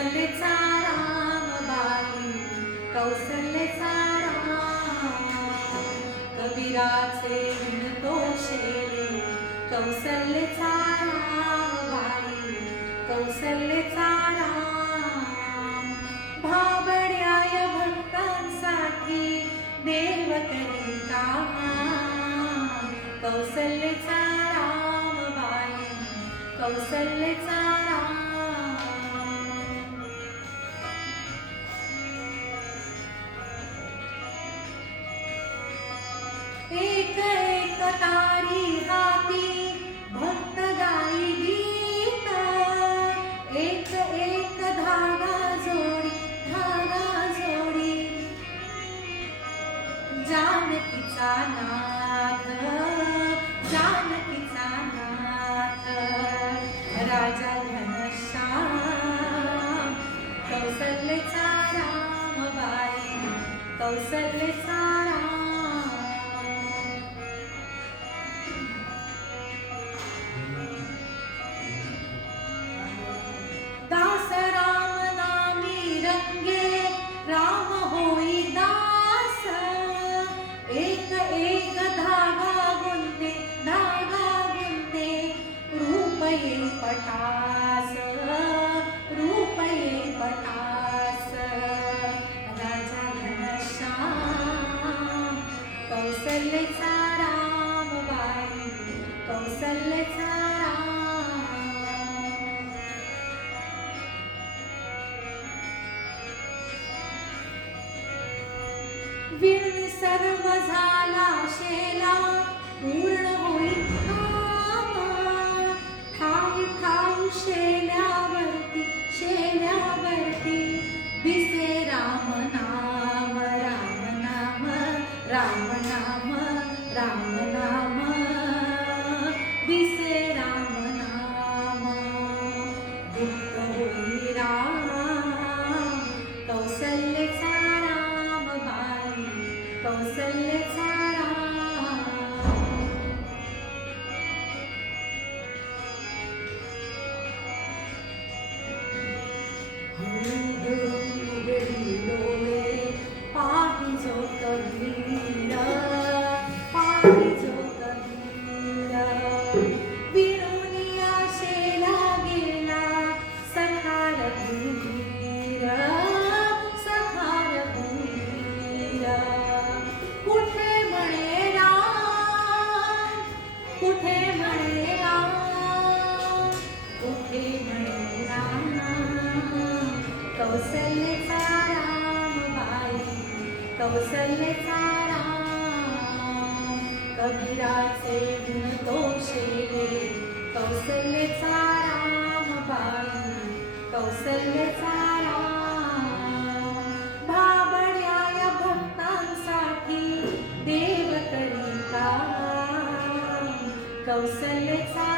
कौसल्येचा रामबाई, कौसल्येचा राम. कबीराचे विणतो शेले, कौसल्येचा रामबाई, कौसल्येचा राम. भाबड्या या भक्तांसाठी देव करी काम, कौसल्येचा रामबाई, कौसल्येचा राम. एक एक तारी हाती भक्त गाई गीत, एक एक धागा जोडी, धागा जोडी. जानकीचा नाथ, जानकीचा नाथ, राजा घनश्याम, कौसल्येचा रामबाई, कौसल्येचा राम. दास राम नामी रंगे, राम होई दास. एक एक धागा गुंते, धागा गुंते. रूप येई पटास, रूप येई पटास. राजा घनश्याम, कौसल्येचा रामबाई, कौसल्येचा राम. विण सर्व झाला शेला, पूर्ण होई काम. ठाई ठाई शेल्यावरती, शेल्यावरती. दिसे राम नाम, राम नाम, राम नाम, राम नाम. दिसे राम नाम, गुप्त होई राम, कौसल्येचा रामबाई, कौसल्येचा राम. हळूहळू उघडी डोळे, पाही जो कबीर, पाही जो कबीर. विणुनिया शेला गेला, सखा रघुवीर, सखा रघुवीर. कुठे म्हणे राम, कुठे म्हणे राम, कुठे म्हणे राम. कौसल्येचा रामबाई, कौसल्येचा राम. कबीराचे विणतो शेले, कौसल्येचा रामबाई, कौसल्येचा राम. भाबड्या या भक्तांसाठी देव करी काम, कौसल्येचा